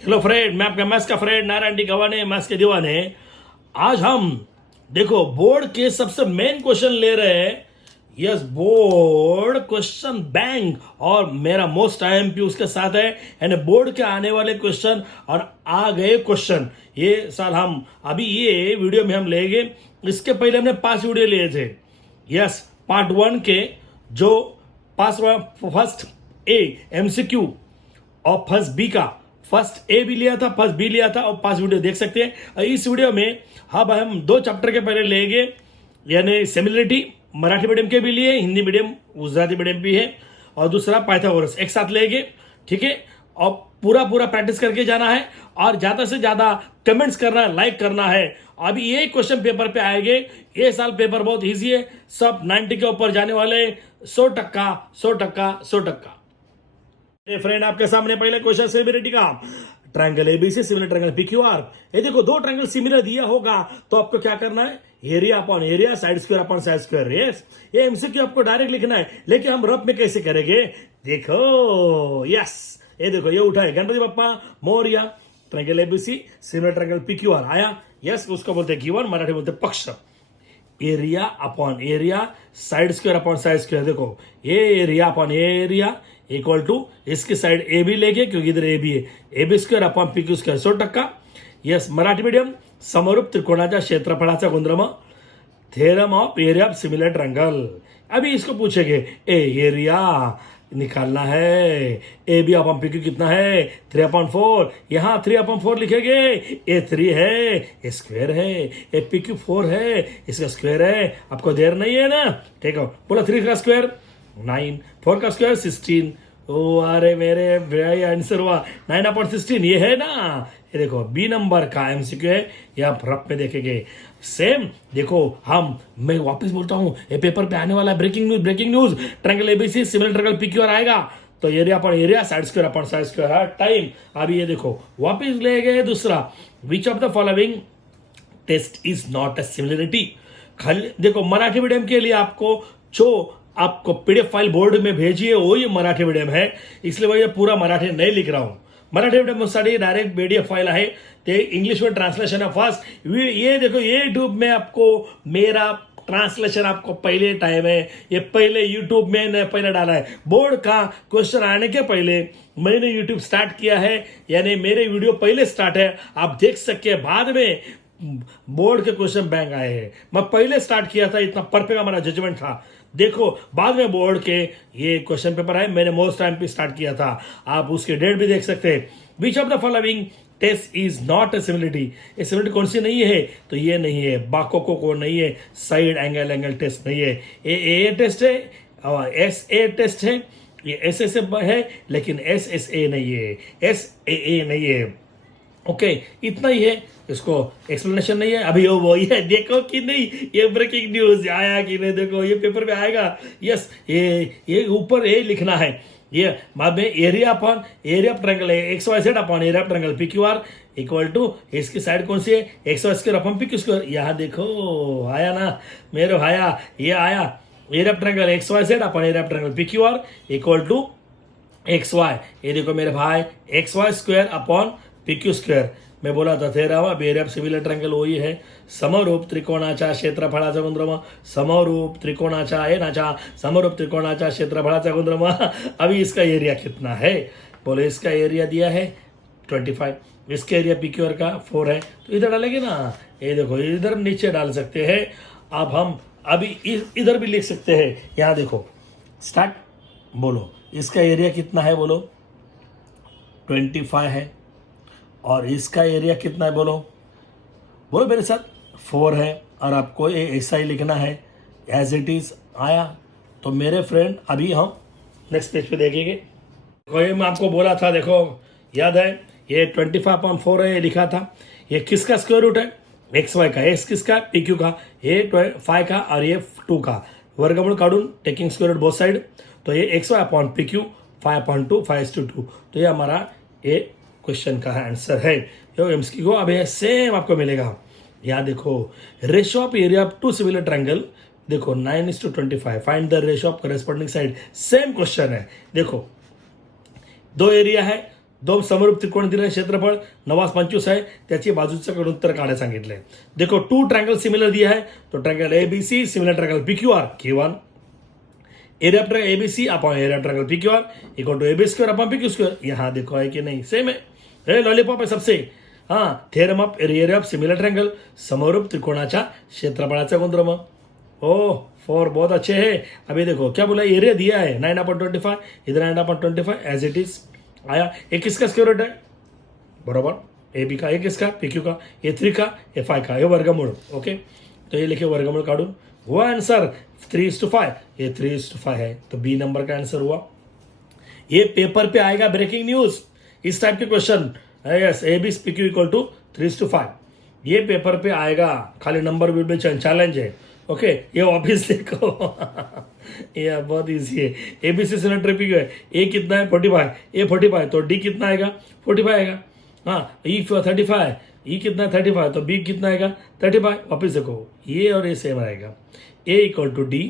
Hello friend, मैं आपका maths का फ्रेंड नारायण डी गवाने, मैथ्स के दीवाने। आज हम देखो बोर्ड के सबसे मेन क्वेश्चन ले रहे हैं। यस, बोर्ड क्वेश्चन बैंक, और मेरा मोस्ट आईएमपी उसके साथ है। यानी बोर्ड के आने वाले क्वेश्चन और आ गए क्वेश्चन ये साल हम अभी ये वीडियो में हम लेंगे। इसके पहले हमने 5 वीडियो लिए थे। यस, पार्ट 1 के जो पास फर्स्ट ए एमसीक्यू और फर्स्ट बी का फर्स्ट ए भी लिया था, फर्स्ट बी लिया था, और 5 वीडियो देख सकते हैं। और इस वीडियो में अब हम 2 चैप्टर के पहले लेंगे, यानी सिमिलरिटी मराठी मीडियम के भी लिए, हिंदी मीडियम गुजराती मीडियम भी है, और दूसरा पाइथागोरस एक साथ लेंगे। ठीक है, और पूरा प्रैक्टिस करके जाना है और ज्यादा से ज्यादा कमेंट्स करना है, लाइक करना है। अभी ये क्वेश्चन पेपर पे आएंगे। ये साल पेपर बहुत इजी है, सब 90 के ऊपर जाने वाले, 100%। फ्रेंड, आपके सामने पहले क्वेश्चन सिमिलरिटी का। Triangle ABC similar triangle PQR. ये देखो 2 ट्रायंगल सिमिलर दिया होगा तो आपको क्या करना है, area upon area, side square upon side square. Yes, ये एमसीक्यू आपको डायरेक्ट लिखना है, लेकिन हम रफ में कैसे करेंगे देखो। यस, ये देखो, ये उठा है Ganpati Bappa Morya. Triangle ABC similar triangle PQR आया। यस, उसको बोलते हैं गिवन, मराठी बोलते हैं पक्ष। Area upon area, side square upon side square. देखो, ये area upon area equal to इसकी साइड ए बी लेके, क्योंकि इधर ए बी है, A B square upon P Q square 100%। Yes, Marathi medium समरूप त्रिकोणाच्या क्षेत्रफळाचा गुणधर्म, theorem of area of similar triangle. अभी इसको पूछेंगे ए एरिया निकालना है, A B upon P Q कितना है 3/4। यहां 3/4 लिखेंगे, ए 3 है, ए स्क्वायर है, ए पी क्यू 4 है, इसका स्क्वायर है। आपको देर नहीं है ना, ठीक है, बोला 3 का स्क्वायर 9, 4 का स्क्वायर 16। ओ अरे मेरे भाई, आंसर हुआ 9/16। ये है ना, ये देखो बी नंबर का एमसीक्यू है, यहाँ रफ में देखेंगे। सेम देखो, मैं वापस बोलता हूँ, ये पेपर पे आने वाला है breaking news. Triangle ABC similar triangle PQR आएगा तो area upon area, side square upon side square है टाइम। अभी ये देखो वापस ले गए दूसरा, which of the following test is not a similarity. खाली देखो, मराठी मीडियम के लिए आपको पीडीएफ फाइल बोर्ड में भेजिए, वो ये मराठी मीडियम है, इसलिए मैं ये पूरा मराठी नहीं लिख रहा हूं। मराठी मीडियम साठी डायरेक्ट पीडीएफ फाइल है, ते इंग्लिश में ट्रांसलेशन है फास्ट। ये देखो, ये यूट्यूब में आपको मेरा ट्रांसलेशन आपको पहले टाइम है, ये पहले यूट्यूब में पहले डाला है। बोर्ड का क्वेश्चन आने के पहले मैंने यूट्यूब स्टार्ट किया है, यानी मेरे वीडियो पहले स्टार्ट है, आप देख सकते हैं। बाद में बोर्ड के क्वेश्चन बैंक आए हैं, मैं पहले स्टार्ट किया था, इतना परफेक्ट हमारा जजमेंट था। देखो, बाद में बोर्ड के ये क्वेश्चन पेपर आए, मैंने मोस्ट टाइम पे स्टार्ट किया था, आप उसके डेट भी देख सकते हैं। Which of the following test is not a similarity. ये सिमिलरिटी कौन सी नहीं है, तो ये नहीं है, बाको को नहीं है, साइड एंगल टेस्ट नहीं है। ए टेस्ट है, एस ए टेस्ट है, ये एस एस है, लेकिन एस एस ए नहीं है, एस ए नहीं है। ओके, इतना ही है, इसको एक्सप्लेनेशन नहीं है। अभी वो है, देखो कि नहीं, ये ब्रेकिंग न्यूज आया कि नहीं, देखो ये पेपर में आएगा। यस, ये ऊपर ये लिखना है, ये बाद में area upon area of triangle X Y Z upon area of triangle PQR equal to, इसकी साइड कौन सी है, X Y square upon PQ square. यहाँ देखो आया ना मेरे भाया, ये आया area of triangle X Y Z upon area of triangle PQR equal to X Y. ये देखो मेरे भाई, X Y square upon PQ square. मैं बोला था 13वा एरिया ऑफ सिमिलर ट्रायंगल वही है, समरूप त्रिकोणाच्या क्षेत्रफळाचा गुणधर्म, समरूप त्रिकोणाच्या क्षेत्रफळाचा गुणधर्म। अभी इसका एरिया कितना है, बोले इसका एरिया दिया है 25, इसका एरिया पीक्यूआर का 4 है, तो इधर डालेंगे ना। ये देखो, इधर नीचे डाल सकते हैं। अब हम अभी इधर भी लिख सकते हैं। यहाँ देखो, स्टार्ट, बोलो इसका एरिया कितना है, बोलो 25 है, और इसका एरिया कितना है, बोलो मेरे साथ 4 है, और आपको ये ऐसा ही लिखना है एज इट इज। आया तो मेरे फ्रेंड, अभी हम नेक्स्ट पेज पे देखेंगे। ये मैं आपको बोला था, देखो याद है, ये 25/4 है, ये लिखा था। ये किसका स्क्वायर रूट है, एक्स वाई का, एक्स किसका, पी क्यू का, ये 5 का और ये 2 का, वर्गमूल काढून taking square root both side, तो ये एक्स वाई अपॉन पी क्यू 5/2 5:2। तो ये हमारा ये क्वेश्चन का आंसर है। यो एमसीक्यू को अब सेम आपको मिलेगा। यहाँ देखो, ratio of area of 2 similar triangle, देखो 9:25, find the ratio of corresponding side. Same question है, देखो 2 एरिया है, दोन समरूप त्रिकोण दिले क्षेत्रफळ 9/25 आहे, त्याची बाजूचं गुणोत्तर काढायला सांगितलंय. देखो टू ट्रायंगल सिमिलर दिया है, तो triangle ABC similar triangle PQR given. Area of triangle ABC upon area of triangle PQR equal to AB square upon PQ square. यहाँ देखो है कि नहीं, सेम है लॉलीपॉप है सबसे. हाँ, theorem of area of similar triangle, समरूप त्रिकोणाच्या क्षेत्रफळाचा गुणधर्म. ओ फोर बहुत अच्छे है. अभी देखो क्या बोला, एरिया दिया है 9/25, इधर 9/25 एज इट इज आया. ये किसका स्क्वायर रूट है, बराबर ए बी का, ये किसका पी क्यू का, ये 3 का, ये 5 का, ये वर्गमूळ. ओके, तो ये लिखे वर्गमूळ काढून हुआ आंसर 3:5. ये 3:5 है, तो बी नंबर का आंसर हुआ. ये पेपर पे आएगा ब्रेकिंग न्यूज, इस टाइप के question. Yes, A B P Q equal to 3:5, ये पेपर पे आएगा. खाली नंबर विल बी चैलेंज है. ओके, ये वापिस देखो. ये बहुत इजी है. एबीसी सिलेंडर पी है, ए कितना है 45, ए 45, तो डी कितना आएगा 45 आएगा. हाँ, ई 35, ई कितना है 35, तो बी कितना आएगा 35. वापिस देखो, ये और ये सेम आएगा. ए इक्वल टू डी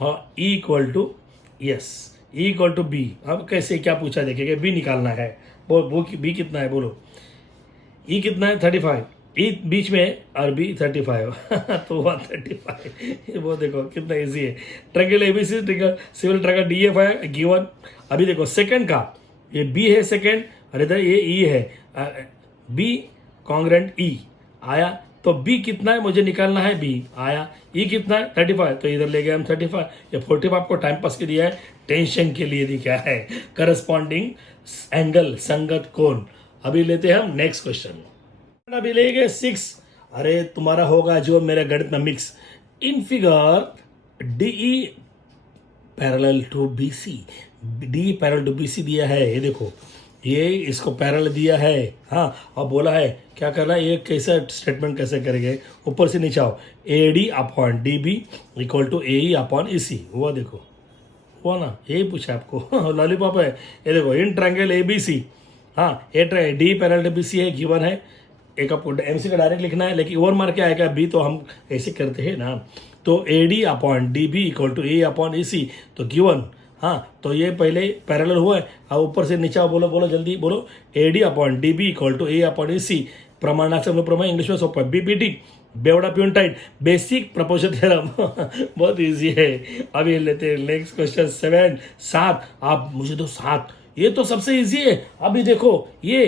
और E equal to yes, E equal to B. अब कैसे क्या पूछा देखेगा, बी निकालना है. वो बी कितना है बोलो. ई कितना है 35, ई बीच में है और बी 35. तो 135. वो देखो कितना इजी है. Triangle ABC triangle similar triangle DF है गिवन. अभी देखो सेकंड का, ये बी है सेकंड और इधर ये ई है. बी कॉन्ग्रेंट ई आया, तो बी कितना है मुझे निकालना है, बी आया. ई कितना है 35, तो इधर ले गए हम 35. ये 45 आपको टाइम पास के दिया है, टेंशन के लिए दिया है. करस्पॉन्डिंग एंगल संगत कोण. अभी लेते हैं हम नेक्स्ट क्वेश्चन. अभी लेंगे 6. अरे तुम्हारा होगा जो मेरे गणित में मिक्स. In figure DE parallel to BC, D parallel to BC दिया है. ये देखो, ये इसको पैरेलल दिया है. हाँ, और बोला है क्या करना है, ये कैसा स्टेटमेंट कैसे करेंगे, ऊपर से नीचे आओ. A D upon D B equal to A E upon E C. हुआ देखो, हुआ ना, यही पूछा आपको. लॉलीपॉप है. ये देखो in triangle A B C. हाँ, A triangle D parallel to B C है गिवन है. एक आपको एमसी का डायरेक्ट लिखना है, लेकिन ओवर मार्क क्या आएगा बी, तो हम ऐसे करते हैं ना. तो A D upon D B equal to A upon E C, तो गिवन. हाँ, तो ये पहले पैरेलल हुआ है. अब ऊपर से नीचे बोलो, बोलो जल्दी बोलो. A D upon D B equal to A upon E C. प्रमाणाचे प्रमाण इंग्लिश में सोपं, बीपीटी बेवड़ा प्यूनटाइट बेसिक प्रपोर्शन थ्योरम. बहुत इजी है. अभी लेते हैं नेक्स्ट क्वेश्चन 7. 7, आप मुझे दो 7, ये तो सबसे इजी है. अभी देखो ये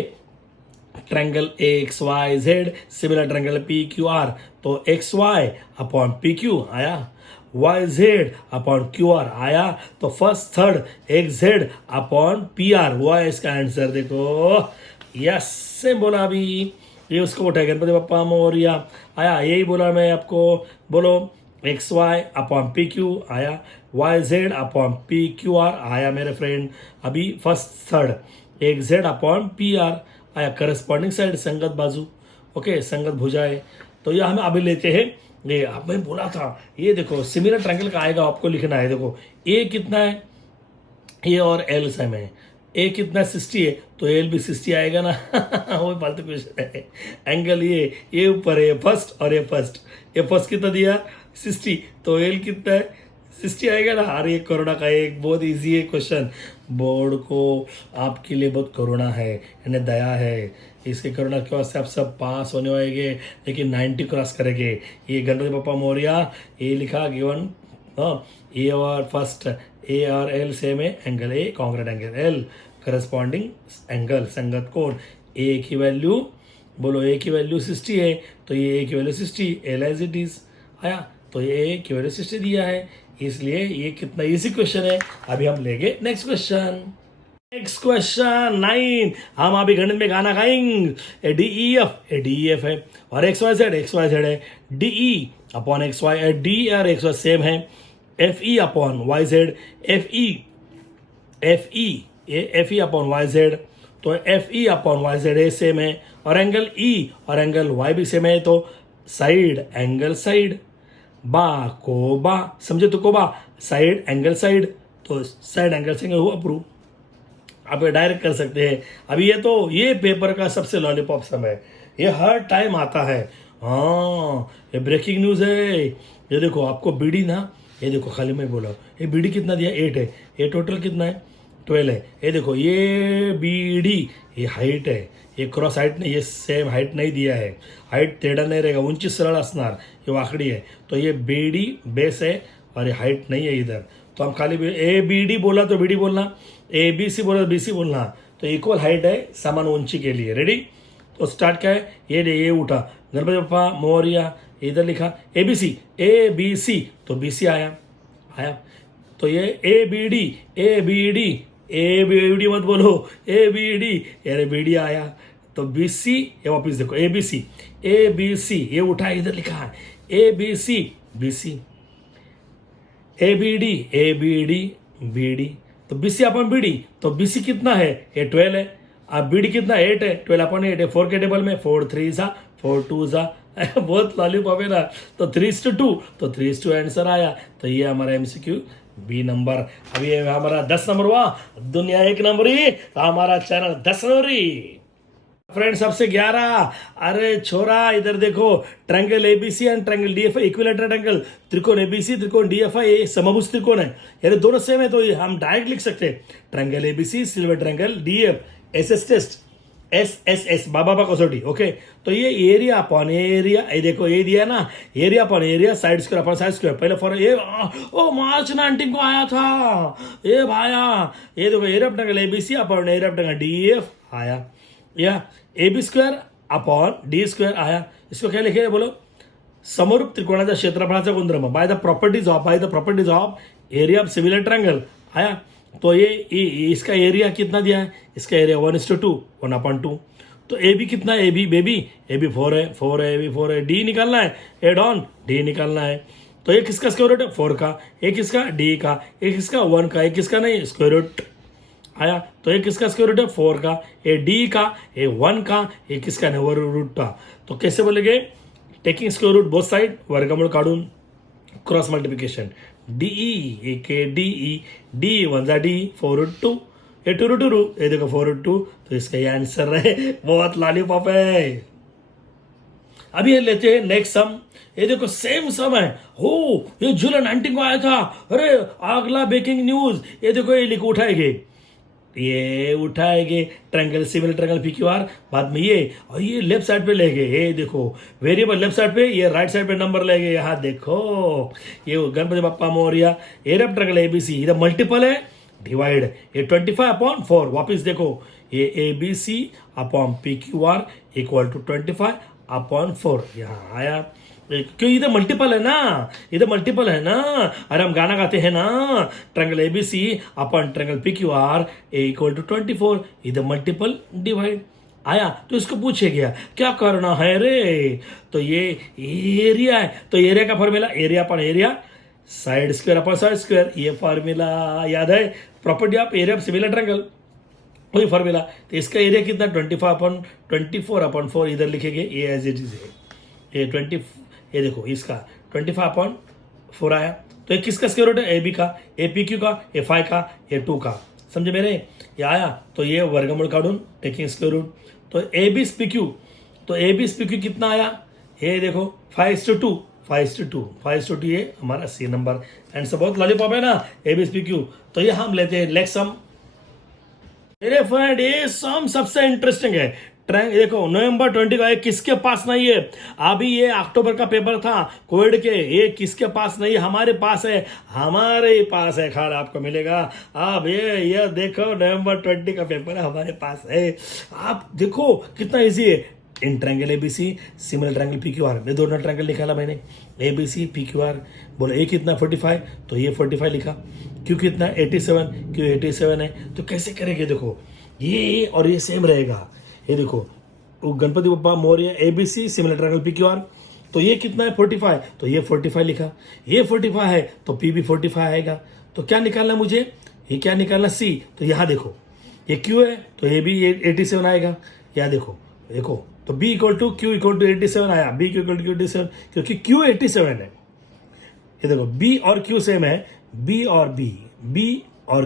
triangle X Y Z similar triangle P Q R, तो X Y upon P Q आया, Y Z upon Q R आया. तो first third X Z upon P R हुआ है इसका आंसर. देखो यस, से बोला अभी. ये उसको उठाए गणपति बप्पा मोरिया आया, यही बोला मैं आपको. बोलो X Y upon P Q आया, Y Z upon P Q R आया मेरे फ्रेंड. अभी first third X Z upon P R आया. करस्पॉन्डिंग साइड संगत बाजू. ओके, संगत भुजाएं. तो ये हम अभी लेते हैं. ये अब मैं बोला था, ये देखो सिमिलर ट्रायंगल का आएगा, आपको लिखना है. देखो ए कितना है, ए और एल सेम है. ए कितना 60 है, तो एल भी 60 आएगा ना. वो फालतू क्वेश्चन है. एंगल ये ऊपर है फर्स्ट और ये फर्स्ट. ये फर्स्ट कितना दिया 60, तो एल कितना है 60 आएगा ना. अरे ये कोरोना का एक बहुत इजी है क्वेश्चन. बोर्ड को आपके लिए बहुत करुणा है, यानी दया है. इसके करुणा के वास्ते आप सब पास होने वाले, लेकिन 90 क्रॉस करेंगे. ये गणपति बप्पा मौर्या, ये लिखा गिवन. हाँ, ए और फर्स्ट ए और एल सेम है. Angle A congruent angle L, corresponding angle संगत कोण. ए की वैल्यू बोलो, ए की वैल्यू 60 है, तो ये ए की value 60, L as it is आया. तो ये ए की वैल्यू 60 दिया है, इसलिए ये कितना इजी क्वेश्चन है. अभी हम लेंगे नेक्स्ट क्वेश्चन. Next question 9. हम अभी गणित में गाना गाएंगे. डी ई एफ है, और एक्स वाई जेड है. D E upon X Y, D और एक्स वाई सेम है. F E upon Y Z, F E upon Y Z, तो F E upon Y Z ए सेम है. और angle E और एंगल वाई भी same है, तो साइड एंगल साइड. बा को बा समझे, तो को बा साइड एंगल साइड, तो साइड एंगल से हुआ प्रूव. आप डायरेक्ट कर सकते हैं. अभी ये पेपर का सबसे लॉलीपॉप समय, ये हर टाइम आता है. हाँ, ये ब्रेकिंग न्यूज है. ये देखो आपको बीडी ना, ये देखो खाली मैं बोला, ये बीडी कितना दिया 8 है. ये टोटल कितना है 12 है। ये देखो ये बी डी ये हाइट है, ये क्रॉस हाइट नहीं, ये सेम हाइट नहीं दिया है, हाइट टेढ़ा नहीं रहेगा, उंची सरळ असणार, ये वाकड़ी है। तो ये बी डी बेस है और ये हाइट नहीं है इधर। तो हम खाली ए बी डी बोला तो बी डी बोलना, ए बी सी बोला तो बी सी बोलना। तो इक्वल हाइट है समान ऊंची के लिए। रेडी? तो स्टार्ट क्या है, ये उठा, गणपति बप्पा मोरिया, इधर लिखा ए बी सी, तो बी सी आया। तो ये ए बी डी मत बोलो, ए बी डी, अरे बी डी आया। तो बी सी, ये वापिस देखो ए बी सी, ये उठा, इधर लिखा है A B C, B C, A B D, B D. तो B C upon B D, तो बी सी कितना है, ये 12 है। अब बी डी कितना, 8 है, 12 अपन 8 है, 4 के टेबल में 4 3 सा 4 2 सा बहुत लॉलीपॉप है ना। तो 3:2, तो 3:2 आंसर आया। तो ये हमारा एमसीक्यू बी नंबर। अभी ये हमारा 10 नंबर हुआ, दुनिया 1 नंबर ही, तो हमारा चैनल 10 नंबर ही। फ्रेंड सबसे 11। अरे छोरा इधर देखो, triangle ABC and triangle DFI equilateral triangle, त्रिकोण एबीसी त्रिकोण डीएफआई समभुज त्रिकोण है, यानी दोनों सेम है। तो ये हम डायरेक्ट लिख सकते हैं triangle ABC similar triangle DF SS test S बाबा कसौटी। ओके, तो ये एरिया अपॉन एरिया, ये देखो ये दिया ना, area upon area side square upon side square. पहले फॉर ये ओ मार्च 19 को आया था ये भाया। ये देखो area of triangle ABC upon area of triangle DF आया, या A B square upon D square आया। इसको क्या लिखे बोलो, समरूप त्रिकोणाच्या क्षेत्रफळाचा गुणधर्म by the properties of area of similar triangle आया। तो ये इसका एरिया कितना दिया है, इसका एरिया 1:2 1/2। तो ए बी कितना है, ए बी 4 है, ए बी 4 है। डी निकालना है, एड ऑन डी निकालना है। तो ये किसका स्क्वायर रूट है, 4 का, एक किसका डी का, एक किसका 1 का, एक किसका नहीं स्क्वायर रूट आया। तो एक किसका स्क्वायर रूट है 4 का, ये डी का, ये 1 का, ये किसका नेवर रूट का। तो कैसे बोलेंगे, taking square root both side, वर्गमूळ काढून क्रॉस मल्टीप्लिकेशन, डीई एक डीई, डी 1 जा डी 4√2, ये 2√2, ये देखो 4√2। तो इसका ये आंसर है, बहुत लॉलीपॉप है। अभी ये लेते हैं नेक्स्ट सम। ये देखो सेम सम है, हो ये जुलाई 19 को आया था। अरे अगला ब्रेकिंग न्यूज, ये देखो ये लिख उठाएंगे, ये उठाएंगे ट्रायंगल सिमिलर ट्रायंगल पीक्यूआर, बाद में ये लेफ्ट साइड पे ले गए, ये देखो वेरिएबल लेफ्ट साइड पे, ये राइट साइड पे नंबर ले गए। यहाँ देखो ये Ganpati Bappa Morya, area of triangle ABC, इधर मल्टीपल है, डिवाइड, ये 25/4। वापिस देखो ये ABC upon PQR equal to 25/4, यहाँ आया। क्यों, इधर मल्टीपल है ना, इधर मल्टीपल है ना। अरे हम गाना गाते हैं ना, triangle ABC upon triangle PQR equal to 24, इधर मल्टीपल डिवाइड आया। तो इसको पूछे गया क्या करना है रे, तो ये एरिया है, तो एरिया का formula area upon area side square upon side square, ये फॉर्मूला याद है, property of area of similar triangle, वही फॉर्मूला। तो इसका एरिया कितना 25/24/4, इधर लिखेंगे ये एज इट इज है, ये 20, ये देखो इसका 25/4 आया। तो ये किसका स्क्वायर रूट है, ए बी का, ए पी क्यू का, ए 5 का, ए 2 का, समझे मेरे, ये आया। तो ये वर्गमूल काढून टेकिंग स्क्वायर रूट, तो ए बी पी क्यू, तो ए बी पी क्यू कितना आया, ये देखो 5:2, ये हमारा सी नंबर आंसर। बहुत लॉलीपॉप है ना ए बी पी क्यू। तो ये हम लेते हैं नेक्स्ट सम। मेरे फ्रेंड ये सम सबसे इंटरेस्टिंग है। देखो नवंबर 20 का, ये किसके पास नहीं है, अभी ये अक्टूबर का पेपर था कोविड के, ये किसके पास नहीं है, हमारे पास है, हमारे पास है, खाल आपको मिलेगा। अब ये देखो नवंबर 20 का पेपर है, हमारे पास है। आप देखो कितना इजी है, in triangle ABC similar triangle PQR, ये दोनों ट्रायंगल निकाला मैंने, एबीसी पीक्यूआर, बोलो ए कितना 45, तो ये 45 लिखा, क्यू कितना 87, क्यू 87 है। तो कैसे करेंगे, देखो ये और ये सेम रहेगा, ये देखो Ganpati Bappa Morya ABC similar triangle PQR, तो ये कितना है 45, तो ये 45 लिखा, ये 45 है तो पी भी 45 आएगा। तो क्या निकालना मुझे, ये क्या निकालना सी, तो यहाँ देखो ये क्यू है तो ये भी 87 आएगा, यहाँ देखो तो B equal to Q equal to 87 आया, बी क्यू इक्वल टू 87, क्योंकि क्यू 87 है। ये देखो बी और क्यू सेम है, बी और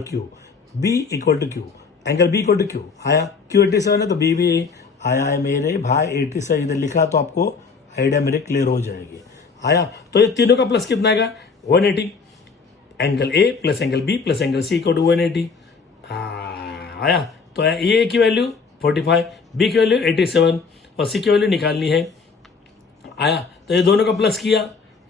Q, B equal to Q, angle B equal to Q आया, क्यू 87 है तो बी भी आया है मेरे भाई 87, इधर लिखा तो आपको आइडिया मेरे क्लियर हो जाएगी। आया, तो ये तीनों का प्लस कितना आएगा 180, angle A plus angle B plus angle C equal to 180। हाँ आया। तो ए की वैल्यू 45, बी की वैल्यू 87 और सी की वैल्यू निकालनी है। आया तो ये दोनों का प्लस किया,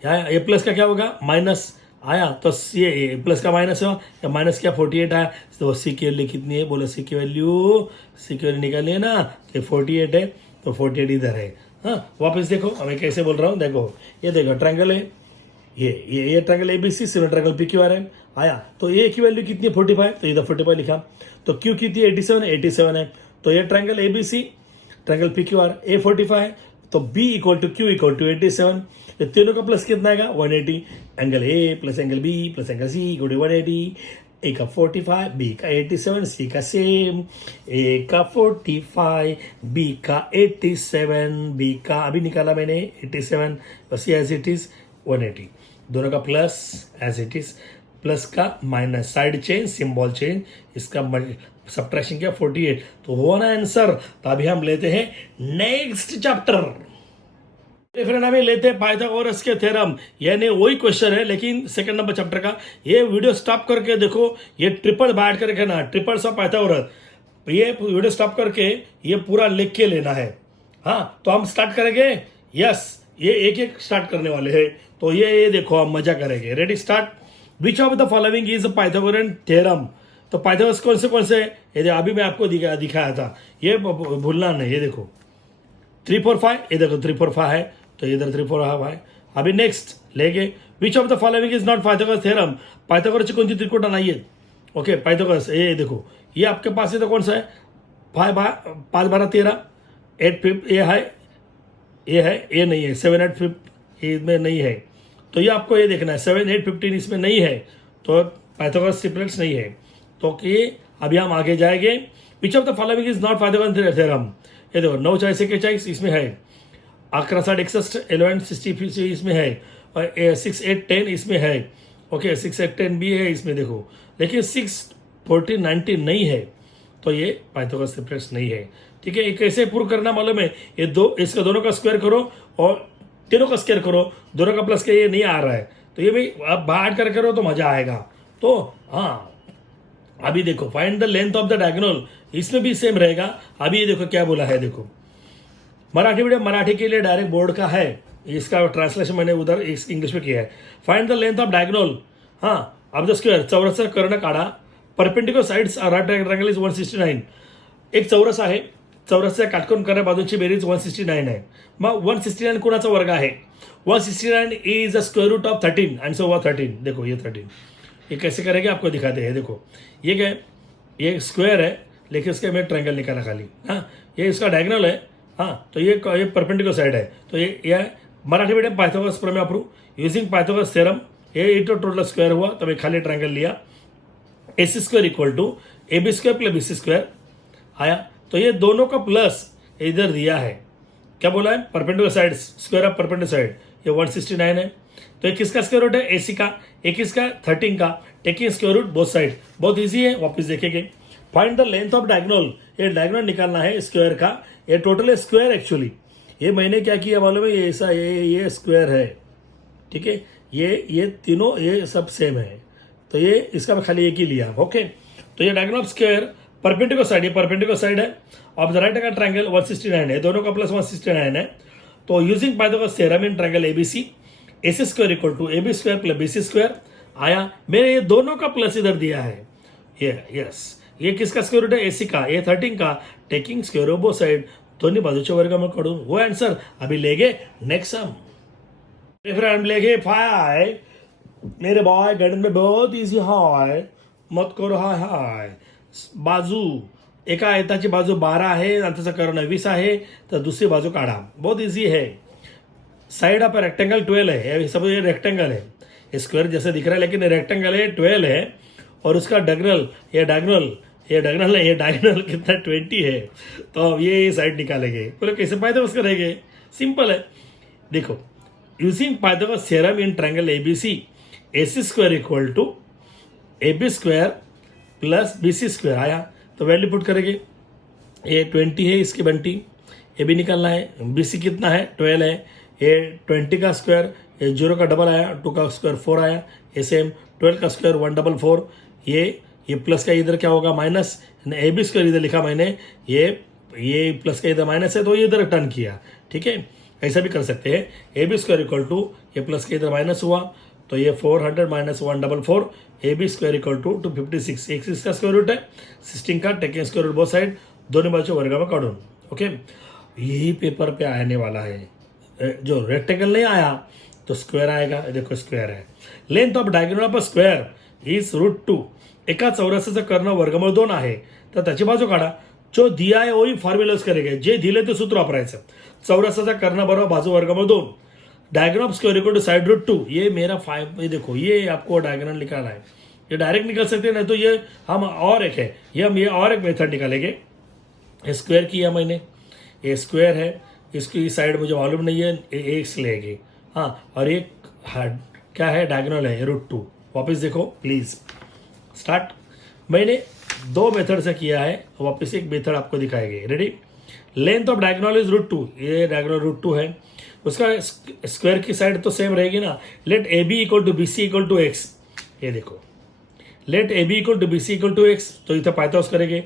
ये प्लस का क्या होगा माइनस। आया तो ये प्लस का माइनस हुआ, या माइनस क्या 48 आया। तो सी की वैल्यू कितनी है, बोलो सी की वैल्यू निकालनी है ना, तो 48 है, तो 48 इधर है। हाँ वापस देखो मैं कैसे बोल रहा हूँ, देखो ये देखो ट्रायंगल है, ये triangle ABC, similar triangle PQR है। आया तो ए की वैल्यू कितनी है 45, तो इधर 45 लिखा। तो क्यू कितनी है 87 है। तो ये triangle ABC, triangle PQR, A 45 है, तो B equal to Q equal to 87। ये तीनों का प्लस कितना आएगा 180। Angle A plus angle B plus angle C equal to 180। A का 45, बी का 87, सी का सेम, ए का 45, बी का 87, बी का अभी निकाला मैंने 87, बस एज इट इज 180। दोनों का plus as it is, plus का minus, side change, symbol change, इसका सब्ट्रैक्शन किया 48, तो हुआ ना आंसर। तो अभी हम लेते हैं नेक्स्ट चैप्टर। फ्रेंड हमें लेते हैं पाइथागोरस के थ्योरम, यानी वही क्वेश्चन है लेकिन सेकंड नंबर चैप्टर का। ये वीडियो स्टॉप करके देखो, ये ट्रिपल बाइट करके ना, ट्रिपल्स ऑफ पाइथागोरस, ये वीडियो स्टॉप करके ये पूरा लिख के लेना है। हाँ तो हम स्टार्ट करेंगे, यस ये एक एक स्टार्ट करने वाले हैं। तो ये देखो हम मजा करेंगे। Ready start. Which of the following is Pythagorean theorem. तो पाइथागोरस कौन से ये अभी मैं आपको दिखाया था, ये भूलना नहीं। ये देखो 3 4 5, ये देखो 3 4 5 है, तो इधर 3 4 है। अभी नेक्स्ट लेंगे, which of the following is not Pythagoras theorem. पाइथागोरसची कोणती त्रिकोण नाही आहेत। ओके पाइथागोरस, ये देखो ये आपके पास है, तो कौन सा है 5 12 13, 8 5 ये है, ये नहीं है 7 8 5 इसमें नहीं है। तो ये आपको ये देखना है 7 8 15 इसमें नहीं है, तो पाइथागोरस ट्रिपलेट्स नहीं है। तो कि अभी हम आगे जाएंगे। विच of the following is not Pythagoras theorem. ये देखो 9 4 41 इसमें है, 11 7 61 11 60 इसमें है, और 6 8 10 इसमें है। ओके 6 8 10 भी है इसमें देखो, लेकिन 6 14 19 नहीं है, तो ये पाइथागोरस ट्रिपलेट्स नहीं है। ठीक है, ये कैसे प्रूव करना मालूम है, ये दो इसका दोनों का स्क्वायर करो और तीनों का स्क्वायर करो, दोनों का प्लस के ये नहीं आ रहा है, तो ये भी आप बाहर कर करो तो मजा आएगा। तो हाँ अभी देखो find the length of the diagonal, इसमें भी सेम रहेगा। अभी ये देखो क्या बोला है, देखो मराठी मीडियम, मराठी के लिए डायरेक्ट बोर्ड का है, इसका ट्रांसलेशन मैंने उधर इंग्लिश में किया है। Find the length of diagonal, हाँ अब द स्क्वायर, चौरसचा कर्ण काढा, perpendicular sides right triangle is 169। एक चौरस आहे, चौरसच्या काटकोन करण्या बाजूची बेरीज 169 आहे। मग 169 कोणाचा वर्ग आहे, 169 is the square root of 13 and so हुआ 13। देखो ये 13, ये कैसे करेंगे आपको दिखाते हैं। देखो ये क्या है, ये स्क्वायर है लेकिन इसके मैं ट्रायंगल निकाला खाली। हाँ ये इसका डायगोनल है, हाँ तो ये परपेंडिकुलर साइड है, तो ये मराठी मीडियम पाइथागोरस प्रमेय वापरू यूजिंग पाइथागोरस थ्योरम। ये इंटू टोटल स्क्वायर हुआ, तो मैं खाली ट्रायंगल लिया, AC square equal to AB square plus BC square आया। तो ये दोनों का प्लस इधर दिया है, क्या बोला है perpendicular side, square of perpendicular side, ये 169 है। तो ये किसका स्क्वायर रूट है AC का, एक किसका 13 का, taking square root both side, बहुत इजी है, वापस देखेंगे। Find the length of diagonal, ये डायगोनल निकालना है स्क्वायर का, ये टोटल है स्क्वायर एक्चुअली। ये मैंने क्या किया मालूम है, ये ऐसा ये स्क्वायर है, ठीक है, ये तीनों ये सब सेम है, तो ये इसका मैं खाली एक ही लिया। ओके तो ये diagonal of square perpendicular side, ये परपेंडिकुलर साइड है, ऑफ द राइट का ट्रायंगल 169 है, दोनों का प्लस 169 है। तो using Pythagoras theorem in triangle ABC, AC square equal to AB square plus BC square आया। मैंने ये दोनों का प्लस इधर दिया है, ये यस, ये किसका स्क्वायर रूट है AC का, ये 13 का, taking square of both side, दोन्ही बाजूच्या वर्गामध्ये काढून वो आंसर। अभी लेंगे नेक्स्ट सम, फ्रेंड लेंगे 5। मेरे बॉय गणित में बहुत इजी है, मत करो हाय। बाजू एका आयताची बाजू 12 आहे आणि त्याचं कर्ण 20 आहे, तर दुसरी बाजू काढा, बहुत इजी है। साइड ऑफ रेक्टेंगल 12 है, सब ये रेक्टेंगल है, स्क्वायर जैसे दिख रहा है लेकिन रेक्टेंगल है 12 है, और उसका डायगोनल ये डायगोनल कितना 20 है। तो अब ये साइड निकालेंगे, बोले कैसे पाइथागोरस करेंगे, सिंपल है। देखो using Pythagoras theorem in triangle ABC, AC square equal to AB square plus BC square आया, तो वैल्यू पुट करेंगे, ये 20 है इसकी बनती, ये भी निकालना है, BC कितना है 12 है, ये 20 का स्क्वायर, ये 0 का डबल आया, 2 का स्क्वायर 4 आया, ये सेम 12 का स्क्वायर 144, ये प्लस का इधर क्या होगा माइनस, ए बी स्क्वायर इधर लिखा मैंने, ये प्लस का इधर माइनस है तो ये इधर टर्न किया, ठीक है। ऐसा भी कर सकते हैं, A B square equal to ये प्लस का इधर माइनस हुआ तो ये 400 minus 144, A B square equal to 256, एक इसका स्क्वायर रूट है 16 का, taking square root both side, दोनों बाजू वर्ग में काढून, ओके। यही पेपर पे आने वाला है, जो रेक्टेंगल नहीं आया तो स्क्वायर आएगा, देखो स्क्वायर है। Length of diagonal of a square is √2, एका चौरसाचं कर्ण वर्गमूळ 2 आहे, तर त्याची बाजू काढा। जो दिया है वही फॉर्म्युला यूज करेंगे, जे दिले ते सूत्र वापरायचं। चौरसाचा कर्ण बरोबर बाजू वर्गमूळ 2, diagonal of square equal to side √2, ये मेरा 5, ये देखो ये आपको डायगोनल निकालना है, ये डायरेक्ट निकल सकते हैं, नहीं तो ये हम और एक है, ये और एक मेथड निकालेंगे। स्क्वायर किया मैंने, ये स्क्वायर है, इसकी साइड मुझे मालूम नहीं है, एक्स लेंगे, हाँ, और एक क्या है डायगोनल है √2। वापस देखो प्लीज, स्टार्ट। मैंने 2 मेथड से किया है, वापस एक मेथड आपको दिखाएंगे, ready. Length of diagonal is √2, ये डायगोनल √2 है, उसका स्क्वायर की साइड तो सेम रहेगी ना। Let A B equal to B C equal to X, ये देखो let A B equal to B C equal to X, तो इतना पाइथागोरस करेंगे,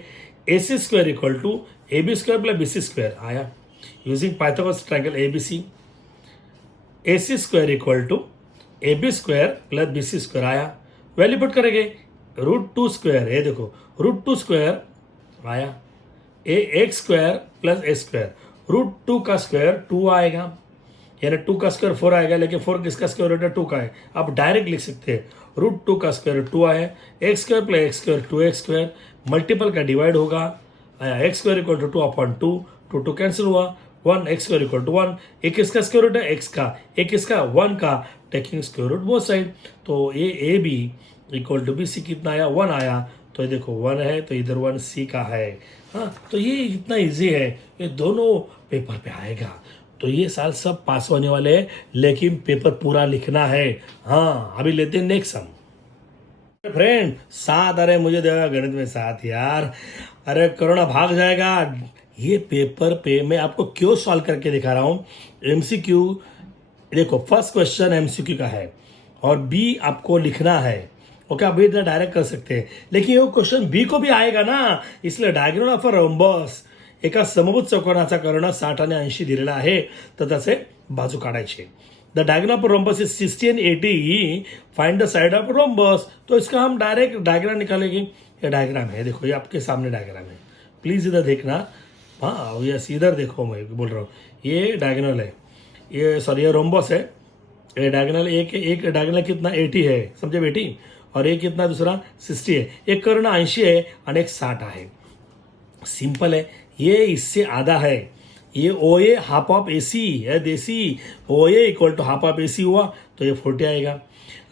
A C square equal to A B square plus B C square आया, using Pythagoras triangle A B C. A C square equal to A B square plus B C square आया, value put करेंगे √2 square, ये देखो √2 square आया, ए x square plus ए square, √2 का square 2 आएगा, यानी 2 का स्क्वायर 4 आएगा, लेकिन 4 किसका स्क्वायर रूट है, 2 का है। आप डायरेक्ट लिख सकते हैं √2 का स्क्वायर 2 आया, X square plus X square 2x square, multiple का डिवाइड होगा, आया X square equal to 2/2, 2 cancel हुआ, 1 एक्स स्क्वायर इक्वल टू 1, एक किसका स्क्वायर रूट है, एक्स का, एक किसका 1 का, taking square root both side, तो ये A B equal to B C कितना आया, 1 आया, तो ये देखो 1 है तो इधर 1 सी का है, हाँ। तो ये इतना इजी है, ये दोनों पेपर पे आएगा, तो ये साल सब पास होने वाले हैं, लेकिन पेपर पूरा लिखना है, हाँ। अभी लेते हैं नेक्स्ट सम। फ्रेंड 7, अरे मुझे देगा गणित में 7 यार, अरे कोरोना भाग जाएगा। ये पेपर पे मैं आपको क्यों सॉल्व करके दिखा रहा हूँ, एमसीक्यू देखो, फर्स्ट क्वेश्चन एमसीक्यू का है और बी आपको लिखना है, ओके। आप इतना डायरेक्ट कर सकते हैं, लेकिन ये क्वेश्चन बी को भी आएगा ना, इसलिए डायगोनल ऑफ अ रोम्बस, एका समभुज चौकोनाचा कर्ण 60 आणि 80 दिलेला आहे, तर त्याचे बाजू काढायचे। The diagonal of rhombus is 60 and 80, find the side of rhombus, तो इसका हम डायरेक्ट डायग्राम निकालेंगे। ये डायग्राम है, देखो ये आपके सामने डायग्राम है, प्लीज इधर देखना, हाँ यस इधर देखो, मैं बोल रहा हूँ ये डायगोनल है, ये सॉरी ये रोम्बस है, ये डायगोनल एक डायगोनल कितना 80 है, समझे बेटी, और एक कितना दूसरा 60 है, एक कर्ण 80 है और एक 60 है, सिंपल है। ये इससे आधा है, ये ओ A half of A C है, देसी O A equal to half of A C हुआ तो ये 40 आएगा।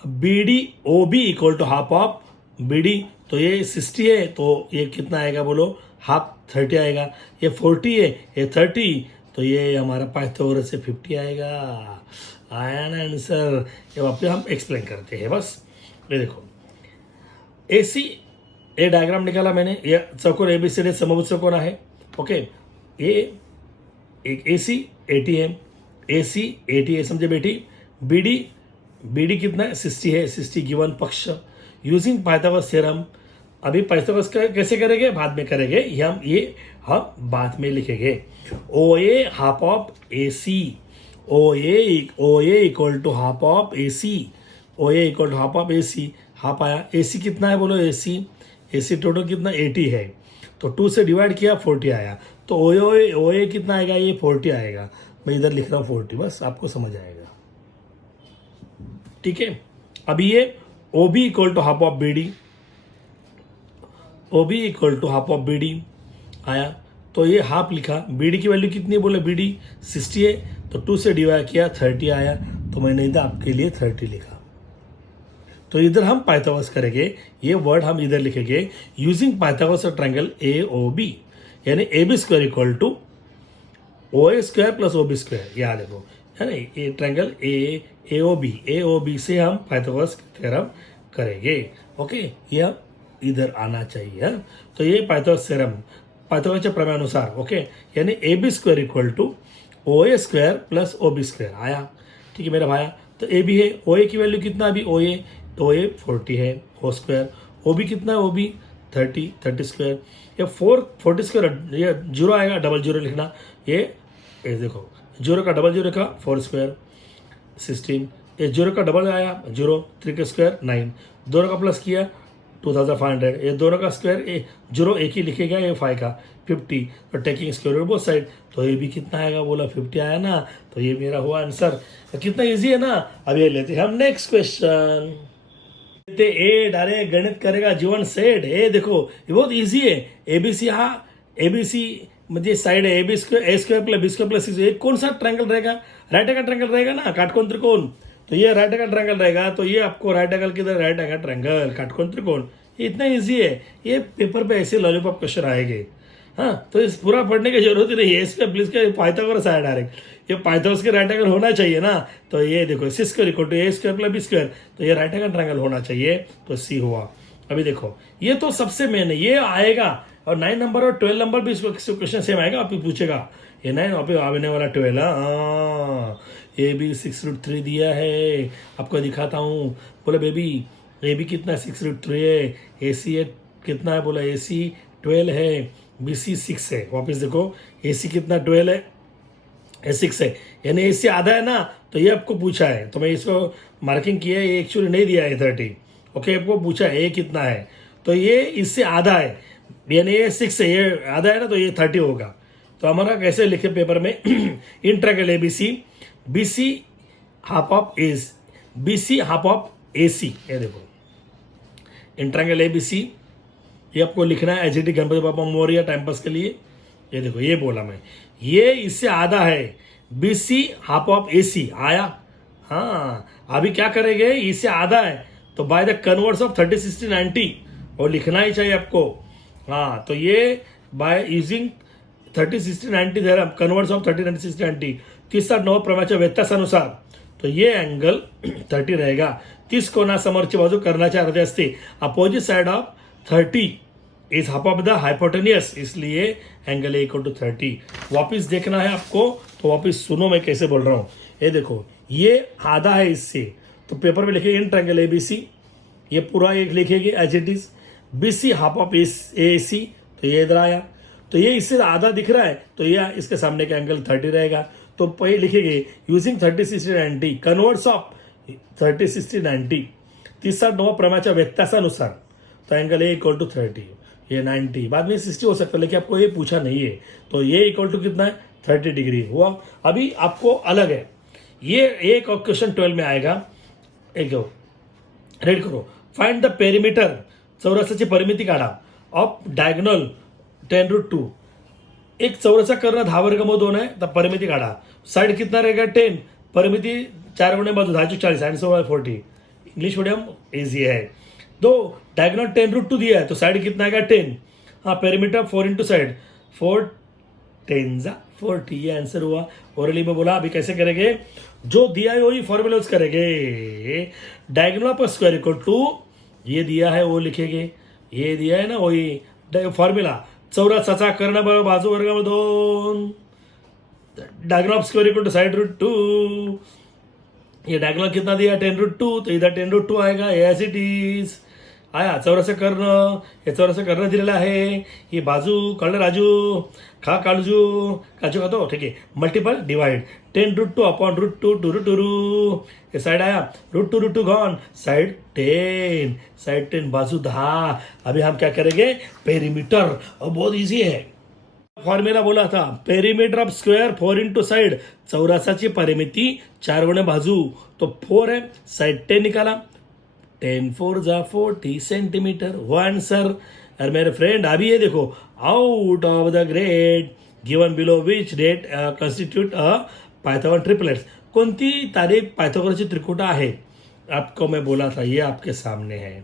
B D O B equal to half of B D, तो ये 60 है तो ये कितना आएगा बोलो, हाफ 30 आएगा। ये 40 है, ये 30, तो ये हमारा पाइथागोरस से 50 आएगा। आया ना आंसर। ये वापस हम एक्सप्लेन करते हैं बस। ये देखो ए सी, ये डायग्राम निकाला मैंने, ये चौकोन एबीसीडी समभुज चौकोन है, ओके। ये एक ए सी 80 है, ए सी 80 है, समझे बेटी। बी डी कितना है, 60 है, 60 गिवन पक्ष, यूजिंग पाइथागोरस थ्योरम। अभी पाइथागोरस का कैसे करेंगे, बाद में करेंगे, हम बाद में लिखेंगे। O A half of A C, O A equal to half of A C, O A equal to half of A C, half आया। ए सी कितना है बोलो, ए सी टोटल कितना 80 है, तो 2 से डिवाइड किया 40 आया, तो ओ ए कितना आएगा, ये 40 आएगा। मैं इधर लिख रहा हूँ 40, बस आपको समझ आएगा, ठीक है। अभी ये O B equal to half of B D, O B equal to half of B D आया, तो ये हाफ लिखा। बी डी की वैल्यू कितनी है बोले, बी डी 60 है, तो 2 से डिवाइड किया 30 आया, तो मैंने इधर आपके लिए 30 लिखा। तो इधर हम पाइथागोरस करेंगे, ये वर्ड हम इधर लिखेंगे using Pythagoras triangle A O B, यानी A B square equal to O A square plus O B square. याद देखो है ना, ये ट्रायंगल ए ओ बी से हम पाइथागोरस थ्योरम करेंगे, ओके। ये इधर आना चाहिए, है? तो ये पाइथागोरस थ्योरम पाइथागोरसच्या प्रमेयानुसार, ओके, यानी A B square equal to O A square plus O B square आया, ठीक है मेरा भाया। तो ए बी है, ओ ए की वैल्यू कितना, अभी ओ ए 40 है, ओ स्क्वायर वो भी कितना है, वो भी 30 स्क्वायर, ये 40 स्क्वायर, ये जीरो आएगा, डबल जीरो लिखना, ये देखो जीरो का डबल जीरो का 4 स्क्वायर 16, ये जीरो का डबल आया जीरो, 3 का स्क्वायर 9, दोनों का प्लस किया 2500, ये दोनों का स्क्वायर, ये जीरो एक ही लिखेगा, ये 5 का 50, तो taking square root both side, तो ये भी कितना आएगा, बोला 50 आया ना, तो ये मेरा हुआ आंसर। तो कितना इजी है ना। अब ये लेते हैं हम नेक्स्ट क्वेश्चन। ए डायरेक्ट गणित करेगा जीवन सेठ, ये देखो ये बहुत इजी है। एबीसी, हा एबीसी म्हणजे साइड है, A square plus B square plus C, एक कौन सा ट्रायंगल रहेगा, राइट एंगल ट्रायंगल रहेगा ना, काटकोण त्रिकोण, तो ये राइट एंगल ट्रायंगल रहेगा, तो ये आपको राइट एंगल किधर, राइट एंगल ट्रायंगल काटकोण त्रिकोण, ये इतना इजी है। ये पेपर पे ऐसे लॉलीपॉप क्वेश्चन आएंगे, हाँ, तो इस पूरा पढ़ने की जरूरत ही नहीं है। इसका प्लीज का पाइथागोरस आया डायरेक्ट, ये पाइथागोरस के राइट एंगल होना चाहिए ना, तो ये देखो C square equal to A square plus B square, तो ये राइट एंगल ट्रायंगल होना चाहिए, तो सी हुआ। अभी देखो ये तो सबसे मेन है, ये आएगा, और 9 नंबर और 12 नंबर भी इसको क्वेश्चन सेम आएगा, आप पूछेगा ये 9 आप आने वाला 12, ए बी 6√3 दिया है, आपको दिखाता हूँ। बोले बेबी ए बी कितना 6√3 है, ए सी है कितना है, बोला ए सी 12 है, बी सी 6 है। वापस देखो ए सी कितना 12 है, ए 6 है, यानी ए सी आधा है ना, तो ये आपको पूछा है, तो मैं इसको मार्किंग किया है, ये एक्चुअली नहीं दिया है 30, ओके, आपको पूछा है ए कितना है, तो ये इससे आधा है, यानी ये 6 है, ये आधा है ना, तो ये 30 होगा। तो हमारा कैसे लिखे पेपर में in triangle ABC, BC half of S, BC half of AC, ये देखो इन ट्रायंगल एबीसी, ये आपको लिखना है एचडी गणपति बाबा मोरिया टाइम पास के लिए। ये देखो ये बोला मैं, ये इससे आधा है, बीसी हाफ ऑफ एसी आया, हाँ अभी क्या करेंगे, इससे आधा है, तो बाय द कन्वर्स ऑफ 30 60 90, और लिखना ही चाहिए आपको, हाँ, तो ये by using 30 60 90 theorem, converse of 30 90 60 90, 30 9 प्रमाणाच्या व्यत्यासानुसार, तो ये एंगल 30 रहेगा। 30 कोना समोरची बाजू कर्णाच्या अर्धे असते, opposite side of 30 is half of the hypotenuse, इसलिए एंगल ए इक्वल टू 30। वापिस देखना है आपको, तो वापिस सुनो मैं कैसे बोल रहा हूँ। ये देखो ये आधा है इससे, तो पेपर में लिखेंगे इन ट्रायंगल एबीसी, ये पूरा एक लिखेंगे as it is, BC half of A C, तो ये इधर आया, तो ये इससे आधा दिख रहा है, तो ये इसके सामने का एंगल 30 रहेगा, तो पहले लिखेंगे यूजिंग 30 60 90 कन्वर्ट्स ऑफ 30 60 90, 30 9 प्रमाणाच्या व्यत्यासानुसार, तो एंगल ए इक्वल टू 30, ये 90, बाद में 60 हो सकता है, लेकिन आपको ये पूछा नहीं है, तो ये इक्वल टू कितना है 30 डिग्री हुआ। अभी आपको अलग है, ये एक और क्वेश्चन 12 में आएगा, एक रेड करो, फाइंड द पेरीमीटर, चौरसाची परिमिती काढा ऑफ डायगोनल 10√2, एक चौरसा कर्ण 10 वर्गमूळ 2 है, तब परिमिति काढ़ा, साइड कितना रहेगा 10, परिमिति 4 गुणे बाजू 10 40 40, इंग्लिश मीडियम इजी है। दो डायगोनल 10√2 दिया है, तो साइड कितना आएगा 10, हाँ पेरीमीटर 4 इंटू साइड 4 10 40, ये आंसर हुआ। ओरली में बोला अभी कैसे करेंगे, जो दिया है वही फॉर्मूला यूज करेंगे, डायगोनल पर स्क्वायर इक्वल टू, ये दिया है वो लिखेंगे, ये दिया है ना वही फॉर्मूला, चौरसाचा कर्ण बरोबर बाजू वर्ग 2, diagonal of square equal to side root 2, ये डायगोनल कितना दिया 10√2, तो इधर 10√2 आएगा, एज इट इज आया। चौरसा कर्ण, हे चौरसा कर्ण दिलेला आहे, ही बाजू कळलं राजू, खा काजू खातो, ठीक है, मल्टीपल डिवाइड 10√2 अपॉन √2 2√2, ये साइड आया √2 गॉन, साइड 10 बाजू 10। अभी हम क्या करेंगे, पेरीमीटर, और बहुत इजी है, फॉर्म्युला बोला था, perimeter of square 4 into side, चौरसाची परिमिति 4 गुणे बाजू, तो 4 है, साइड 10 निकाला, 10 4 जा 40 सेंटीमीटर, वो आंसर। और मेरे फ्रेंड अभी ये देखो, out of the grade given below which date constitute a Pythagoras triplets, कोणती तारीख पाइथागोरसची त्रिकुटा है, आपको मैं बोला था, ये आपके सामने है,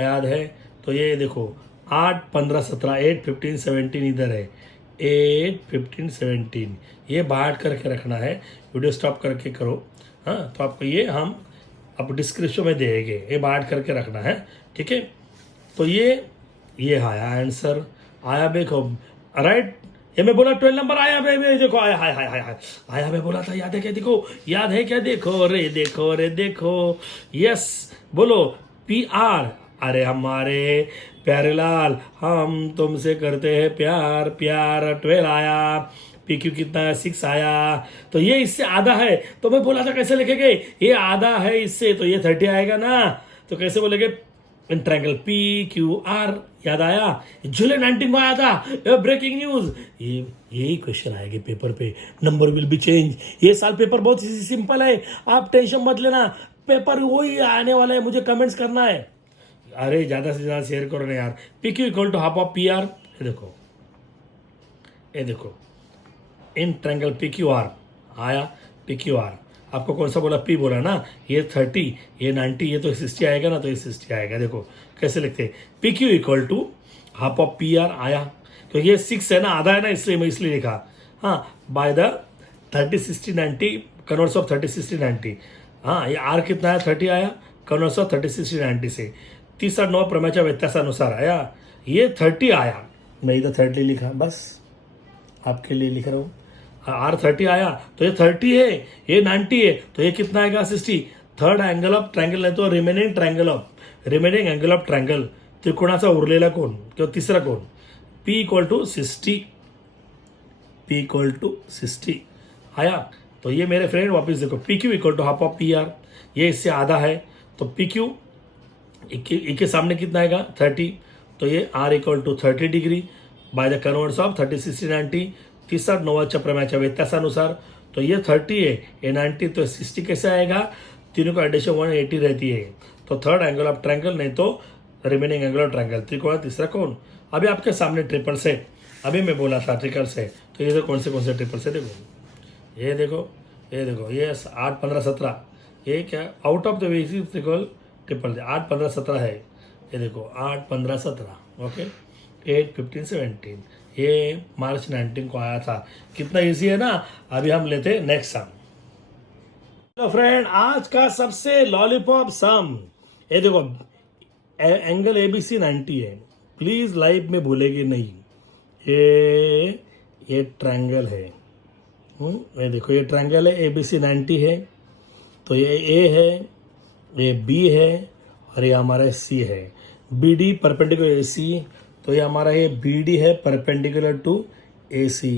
याद है, तो ये देखो 8 15 17 8 15 17 इधर है, 8 15 17, ये बाहर करके रखना है, वीडियो स्टॉप करके करो, हाँ, तो आपको ये हम अब डिस्क्रिप्शन में देंगे, ये बाहर करके रखना है, ठीक है। तो ये आया आंसर, आया देखो राइट, ये मैं बोला 12 नंबर आया बे, देखो आया, हाय हाय हाय हाय आया, मैं बोला था, याद है क्या, देखो याद है क्या, देखो रे देखो, यस बोलो PR अरे हमारे प्यारे लाल, हम तुमसे करते हैं प्यार, प्यार 12 आया, PQ कितना है 6 आया, तो ये इससे आधा है। तो मैं बोला था कैसे लिखेंगे, ये आधा है इससे, तो ये 30 आएगा ना, तो कैसे बोलेंगे, इन ट्रायंगल PQR, याद आया, जुलाई 19 में आया था, ब्रेकिंग न्यूज। ये यही क्वेश्चन आएगा पेपर पे, नंबर विल बी चेंज। ये साल पेपर बहुत सिंपल है, आप टेंशन मत लेना, पेपर वही आने वाला है, मुझे कमेंट्स करना है। अरे ज्यादा से ज्यादा शेयर करो ना यार। PQ equal to half of PR, ये देखो, ये देखो, इन ट्रायंगल PQR आया, PQR आपको कौन सा बोला, P बोला ना, ये 30, ये 90, ये तो 60 आएगा ना, तो ये 60 आएगा। देखो कैसे लिखते हैं, PQ equal to half of PR आया, तो ये 6 है ना, आधा है ना, इसलिए मैं इसलिए लिखा। हाँ, बाय द 30 60 90 कन्वर्स ऑफ 30 60 90। हाँ, ये R कितना है, 30 आया, कन्वर्स ऑफ 30 60 90 से 30 और 9 प्रमेयच्या व्यत्यासानुसार आया, ये 30 आया, मैं इधर 30 लिखा, बस आपके लिए लिख रहा हूँ। R30 आया, तो ये 30 है, ये 90 है, तो ये कितना आएगा 60। थर्ड एंगल ऑफ ट्रायंगल है, तो रिमेनिंग एंगल ऑफ ट्रायंगल, त्रिकोणाचा उरलेला कोण किंवा तिसरा कोण, P equal to 60, P equal to 60 आया। तो ये मेरे फ्रेंड वापस देखो, PQ equal to half of PR, ये इससे आधा है, तो PQ के सामने कितना आएगा 30, तो ये R equal to 30 degree by the converse of 30 60 90, 30 और 9 प्रमेयाच्या व्यत्यासानुसार, तो ये 30 है, ये 90, तो 60 कैसे आएगा, तीनों का एडिशन 180 रहती है, तो थर्ड एंगल ऑफ ट्रायंगल, नहीं तो रिमेनिंग एंगल ऑफ ट्रायंगल, त्रिकोण तीसरा कौन। अभी आपके सामने ट्रिपल्स है, अभी मैं बोला था ट्रिकल्स है, तो ये तो कौन से ट्रिपल्स है, देखो ये देखो, ये देखो, ये 8 15 17, ये क्या आउट ऑफ द वे त्रिकोण ट्रिपल 8 15 17 है, ये देखो 8 15 17, ओके, 8 15 17, ये मार्च 19 को आया था। कितना इजी है ना। अभी हम लेते नेक्स्ट सम। तो फ्रेंड, आज का सबसे लॉलीपॉप सम, ये देखो, एंगल ABC 90 है, प्लीज लाइफ में भूलेगी नहीं, ये ट्रायंगल है, ये देखो, ये ट्रायंगल है, ABC 90 है, तो ये A है, ये B है, और ये हमारा C है, BD परपेंडिकुलर AC, तो ये हमारा ये BD है परपेंडिकुलर टू AC,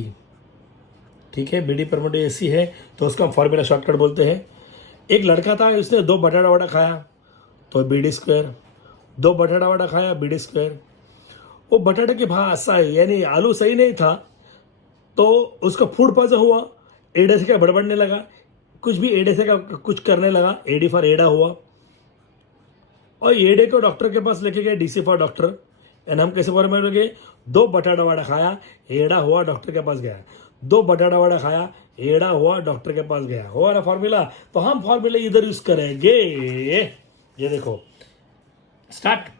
ठीक है, BD परपेंडिकुलर AC है, तो उसका फॉर्मूला शॉर्टकट बोलते हैं। एक लड़का था, उसने 2 बटाटा वड़ा खाया, तो BD स्क्वायर, 2 बटाटा वड़ा खाया, BD स्क्वायर। वो बटाटे के भाव ऐसा है, यानी आलू सही नहीं था, तो उसका फूड पॉइजन हुआ, एडे से क्या बड़बड़ने लगा, कुछ भी एडे से क्या कुछ करने लगा, AD फॉर एडा हुआ, और एडे को डॉक्टर के पास लेके गए, DC फॉर डॉक्टर, एंड हम कैसे फॉर्मूला में गए, 2 बटाटा वड़ा खाया, एड़ा हुआ, डॉक्टर के पास गया, 2 बटाटा वड़ा खाया, एड़ा हुआ, डॉक्टर के पास गया, हुआ ना फॉर्मूला। तो हम फॉर्मूला इधर यूज करेंगे, ये देखो स्टार्ट,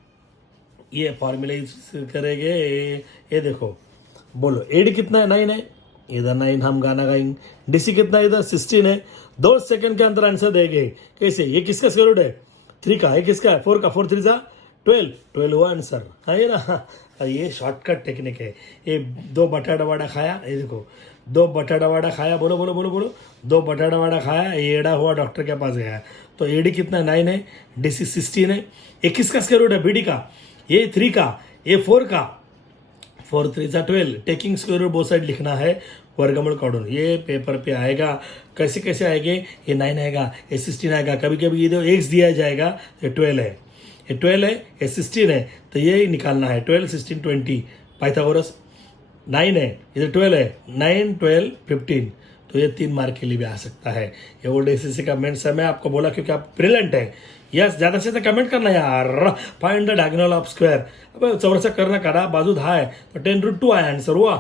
ये फॉर्मूला यूज करेंगे, ये देखो, बोलो एडी कितना है, 9 है, इधर 9 हम गाना गाएंगे, DC कितना है, इधर 16 है, 2 सेकंड के अंदर आंसर देंगे। कैसे, ये किसका स्क्वायर रूट है, 3 का है, किसका है, 4 का, 4 3 जा 12 हुआ आंसर, है ये ना। ये शॉर्टकट टेक्निक है। ये 2 बटाटा वड़ा खाया, ये देखो 2 बटाटा वड़ा खाया, बोलो बोलो बोलो बोलो, 2 बटाटा वड़ा खाया, एड़ा हुआ, डॉक्टर के पास गया, तो एडी कितना 9 है, DC 16 है, ये किसका स्क्वायर रूट है, BD का, ये 3 का, ये 4 का, 4 3 जा 12, taking square root both side लिखना है, वर्गमूल काढून। ये पेपर पे आएगा, कैसे कैसे आएंगे, ये 9 आएगा, ये 16 आएगा, कभी कभी ये एक्स दिया जाएगा, ये 12 है, ये 12 है, ये 16 है, तो ये निकालना है, 12 16 20, पाइथागोरस 9 है, इधर 12 है, 9 12 15, तो ये 3 मार्क के लिए भी आ सकता है। ये ओल्ड एसएससी का मेन समय आपको बोला क्योंकि आप ब्रिलियंट है। यस, ज्यादा से ज्यादा कमेंट करना यार, find the diagonal of square. अब चौरसा करना करा, बाजू 10 है, तो 10√2 आया आंसर हुआ,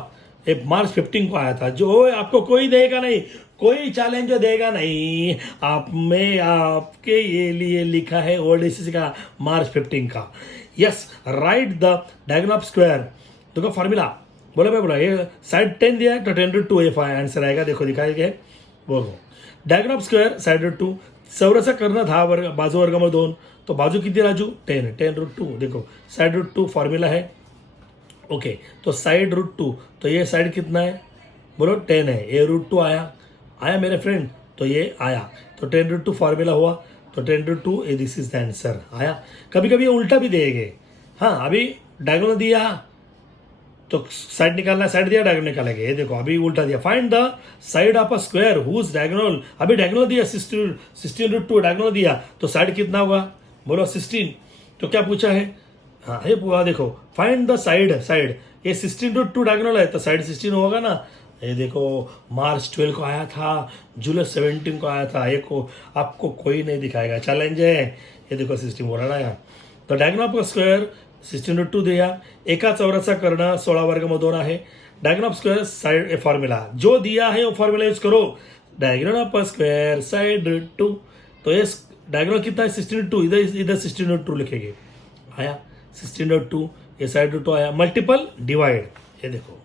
ये मार्च 15 को आया था। जो आपको कोई देगा नहीं, कोई चैलेंज देगा नहीं, आप में आपके ये लिए लिखा है ओल्ड एसएससी का मार्च 15 का। Yes, right the diagonal of square, देखो फॉर्मूला बोला, मैं बोला ये साइड 10 दिया है, तो 10√2 ये आंसर आएगा, देखो दिखाई गए, बोलो diagonal of square side root 2, चौरसा करना 10 वर्ग, बाजू वर्गमूळ 2, तो बाजू किती राजू 10, 10√2, देखो साइड रूट 2 फॉर्मूला है, ओके, तो साइड रूट 2, तो ये साइड कितना है, बोलो 10 है, ये √2 आया मेरे फ्रेंड, तो ये आया, तो 10√2 फॉर्मूला हुआ, तो 10√2 दिस इज द आंसर आया। कभी कभी ये उल्टा भी देंगे। हाँ, अभी डायगोनल दिया तो साइड निकालना, साइड दिया डायगोनल निकालेंगे। ये देखो अभी उल्टा दिया, find the side of a square whose diagonal, अभी डायगोनल दिया 16√2 डायगोनल दिया तो साइड कितना होगा, बोलो 16। तो क्या पूछा है, हाँ ये पूरा देखो, फाइंड द साइड, साइड ये 16√2 डायगोनल है तो साइड 16 होगा ना। ये देखो मार्च 12 को आया था, जुलाई 17 को आया था, ये को आपको कोई नहीं दिखाएगा, चैलेंज है। ये देखो 16 बोला ना यहाँ, तो डायगोनल ऑफ स्क्वायर 16√2 दिया, एका चौरसचा कर्ण 16 वर्गमूळ 2 आहे। Diagonal of square side formula जो दिया है वो फॉर्मूला यूज करो, डायगोनल ऑफ स्क्वायर साइड √2, तो ये डायगोनल कितना है 16√2, इधर 16√2 लिखेंगे, आया 16√2, ये साइड √2 आया, मल्टीपल डिवाइड, ये देखो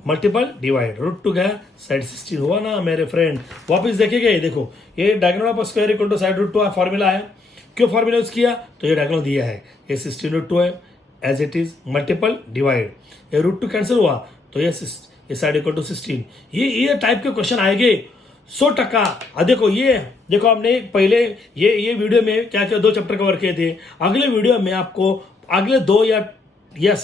मल्टीपल डिवाइड √2 गया, साइड 16 हुआ ना मेरे फ्रेंड। वापस देखेंगे, ये देखो ये diagonal of square equal to side √2 formula है, क्यों फॉर्मूला यूज किया, तो ये डायगोनल दिया है, ये 16√2 है as it is, multiple divide, ये √2 कैंसिल हुआ तो ये साइड इक्वल टू 16। ये टाइप के क्वेश्चन आएंगे 100%। देखो ये देखो हमने पहले ये वीडियो में क्या क्या 2 चैप्टर कवर किए थे, अगले वीडियो में आपको अगले 2 या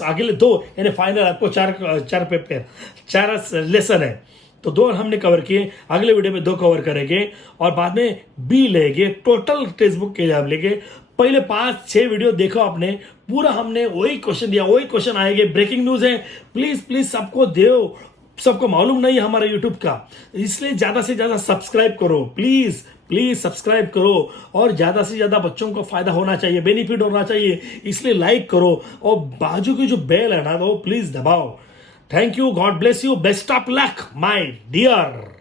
अगले 2 यानी फाइनल आपको 4 पेपर 4 लेसन है, तो 2 हमने कवर किए, अगले वीडियो में 2 कवर करेंगे और बाद में बी लेंगे, टोटल टेक्स्ट बुक के एग्जाम लेंगे। पहले 5-6 वीडियो देखो आपने, पूरा हमने वही क्वेश्चन दिया, वही क्वेश्चन आएंगे, ब्रेकिंग न्यूज है, प्लीज सबको दो, सबको मालूम नहीं है हमारा यूट्यूब का, इसलिए ज्यादा से ज्यादा सब्सक्राइब करो, प्लीज सब्सक्राइब करो, और ज्यादा से ज्यादा बच्चों को फायदा होना चाहिए, बेनिफिट होना चाहिए, इसलिए लाइक करो और बाजू की जो बेल है ना वो प्लीज दबाओ। Thank you, God bless you, best of luck my dear.